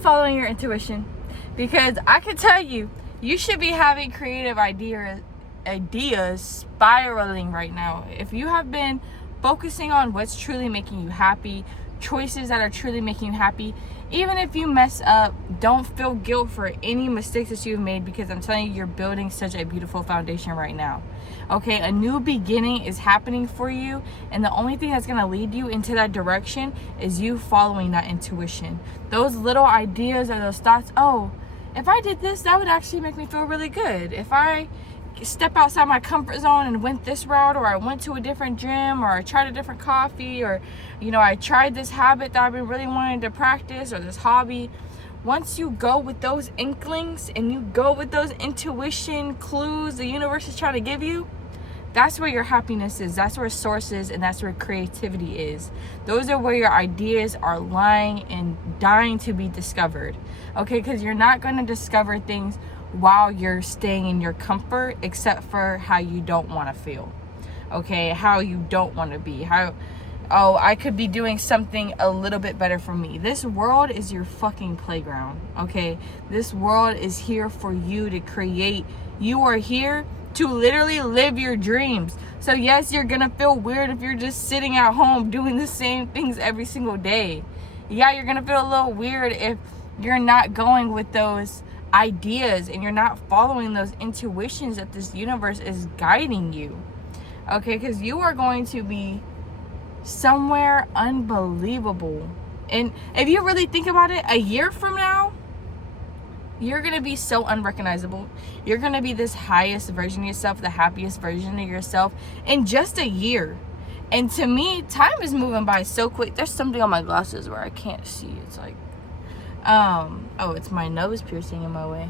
Following your intuition, because I can tell you, you should be having creative ideas spiraling right now. If you have been focusing on what's truly making you happy, choices that are truly making you happy, even if you mess up, don't feel guilt for any mistakes that you've made, because I'm telling you, you're building such a beautiful foundation right now. Okay, a new beginning is happening for you, and the only thing that's going to lead you into that direction is you following that intuition. Those little ideas or those thoughts, oh, if I did this, that would actually make me feel really good. If I step outside my comfort zone and went this route, or I went to a different gym, or I tried a different coffee, or I tried this habit that I've been really wanting to practice, or this hobby. Once you go with those inklings and you go with those intuition clues the universe is trying to give you, that's where your happiness is. That's where source is, and that's where creativity is. Those are where your ideas are lying and dying to be discovered. Okay, because you're not going to discover things while you're staying in your comfort, except for how you don't want to feel. Okay, how you don't want to be. I could be doing something a little bit better for me. This world is your fucking playground. Okay, this world is here for you to create. You are here to literally live your dreams. So yes, you're gonna feel weird if you're just sitting at home doing the same things every single day. Yeah, you're gonna feel a little weird if you're not going with those ideas and you're not following those intuitions that this universe is guiding you. Okay, because you are going to be somewhere unbelievable. And if you really think about it, a year from now, you're going to be so unrecognizable. You're going to be this highest version of yourself, the happiest version of yourself in just a year. And to me, time is moving by so quick. There's something on my glasses where I can't see. It's like, it's my nose piercing in my way.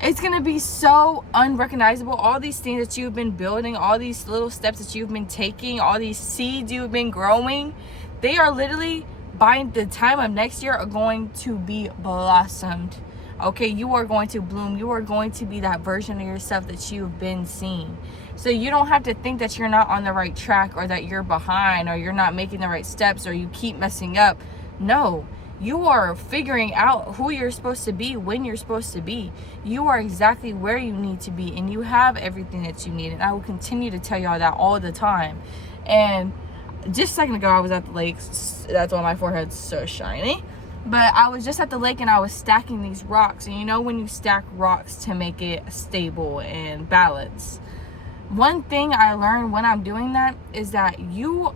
It's going to be so unrecognizable. All these things that you've been building, all these little steps that you've been taking, all these seeds you've been growing, they are literally, by the time of next year, are going to be blossomed. Okay, you are going to bloom. You are going to be that version of yourself that you've been seeing. So you don't have to think that you're not on the right track, or that you're behind, or you're not making the right steps, or you keep messing up. No, you are figuring out who you're supposed to be when you're supposed to be. You are exactly where you need to be, and you have everything that you need. And I will continue to tell y'all that all the time. And just a second ago, I was at the lake. That's why my forehead's so shiny. But I was just at the lake and I was stacking these rocks. And when you stack rocks to make it stable and balanced, one thing I learned when I'm doing that is that you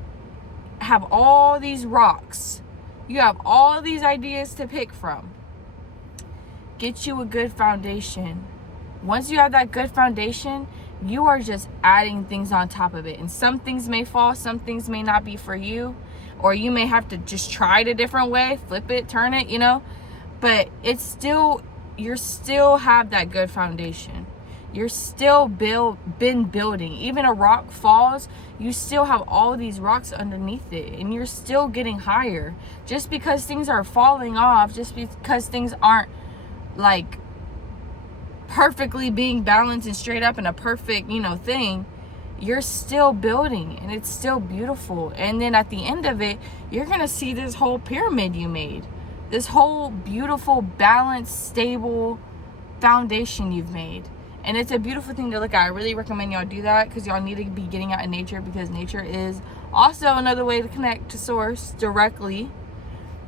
have all these rocks. You have all these ideas to pick from. Get you a good foundation. Once you have that good foundation, you are just adding things on top of it. And some things may fall, some things may not be for you. Or you may have to just try it a different way, flip it, turn it, But you still have that good foundation. You're still been building. Even a rock falls, you still have all these rocks underneath it, and you're still getting higher. Just because things are falling off, just because things aren't like perfectly being balanced and straight up in a perfect, thing, you're still building, and it's still beautiful. And then at the end of it, you're gonna see this whole pyramid you made, this whole beautiful, balanced, stable foundation you've made. And it's a beautiful thing to look at. I really recommend y'all do that, because y'all need to be getting out in nature, because nature is also another way to connect to source directly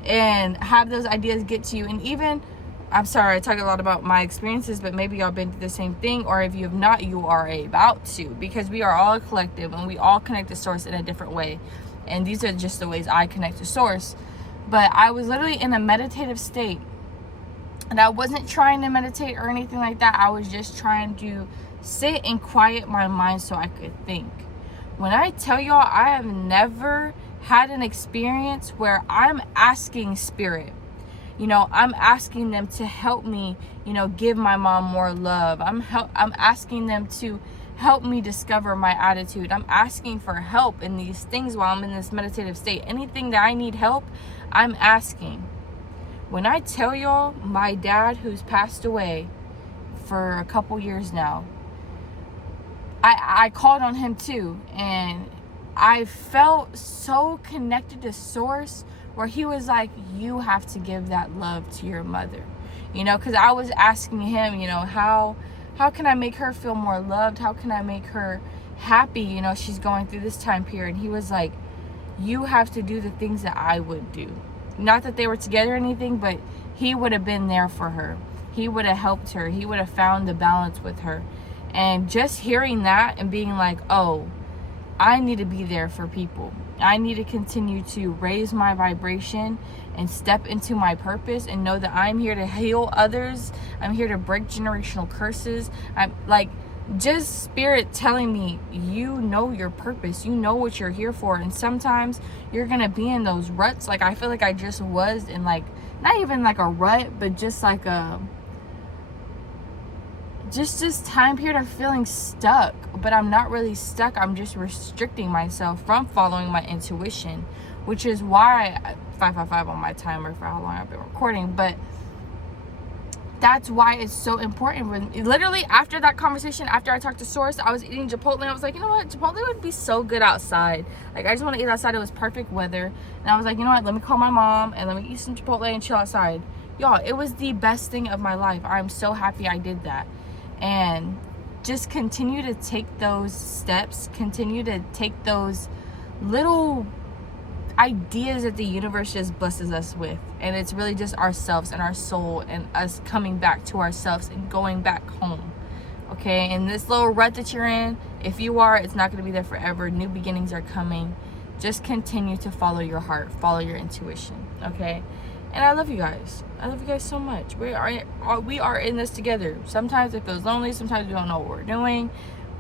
and have those ideas get to you. And even, I'm sorry, I talk a lot about my experiences, but maybe y'all been through the same thing, or if you have not, you are about to, because we are all a collective and we all connect to source in a different way. And these are just the ways I connect to source. But I was literally in a meditative state. And I wasn't trying to meditate or anything like that. I was just trying to sit and quiet my mind so I could think. When I tell y'all, I have never had an experience where I'm asking spirit, I'm asking them to help me, give my mom more love. I'm asking them to help me discover my attitude. I'm asking for help in these things while I'm in this meditative state. Anything that I need help, I'm asking. When I tell y'all, my dad, who's passed away for a couple years now, I called on him too, and I felt so connected to source where he was like, you have to give that love to your mother. You know, because I was asking him, you know, how can I make her feel more loved? How can I make her happy? You know, she's going through this time period. He was like, you have to do the things that I would do. Not that they were together or anything, but he would have been there for her. He would have helped her. He would have found the balance with her. And just hearing that and being like, oh, I need to be there for people. I need to continue to raise my vibration and step into my purpose and know that I'm here to heal others. I'm here to break generational curses. I'm like, just spirit telling me, you know your purpose. You know what you're here for. And sometimes you're going to be in those ruts. Like, I feel like I just was in, like, not even like a rut, but just like a... just time period of feeling stuck. But I'm not really stuck. I'm just restricting myself from following my intuition, which is why 555 on my timer for how long I've been recording. But that's why it's so important. Literally after that conversation, after I talked to Source, I was eating Chipotle and I was like, you know what, Chipotle would be so good outside. Like, I just want to eat outside. It was perfect weather, and I was like, you know what, let me call my mom and let me eat some Chipotle and chill outside. Y'all, it was the best thing of my life. I'm so happy I did that. And just continue to take those steps, continue to take those little ideas that the universe just blesses us with. And it's really just ourselves and our soul and us coming back to ourselves and going back home. Okay, and this little rut that you're in, if you are, it's not going to be there forever. New beginnings are coming. Just continue to follow your heart, follow your intuition. Okay. And I love you guys. I love you guys so much. We are in this together. Sometimes it feels lonely. Sometimes we don't know what we're doing.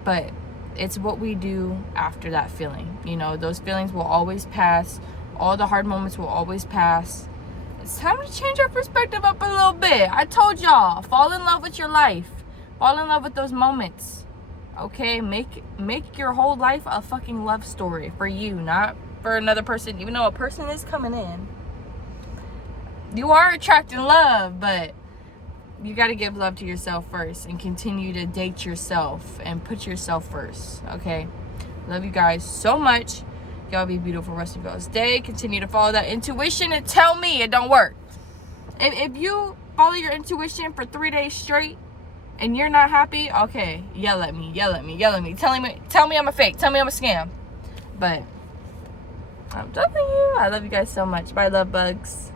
But it's what we do after that feeling. You know, those feelings will always pass. All the hard moments will always pass. It's time to change our perspective up a little bit. I told y'all, fall in love with your life. Fall in love with those moments. Okay? Make your whole life a fucking love story for you, not for another person. Even though a person is coming in. You are attracting love, but you got to give love to yourself first and continue to date yourself and put yourself first, okay? Love you guys so much. Y'all be beautiful rest of y'all's day. Continue to follow that intuition and tell me it don't work. If you follow your intuition for 3 days straight and you're not happy, okay, yell at me. Tell me I'm a fake. Tell me I'm a scam. But I'm telling you, I love you guys so much. Bye, love bugs.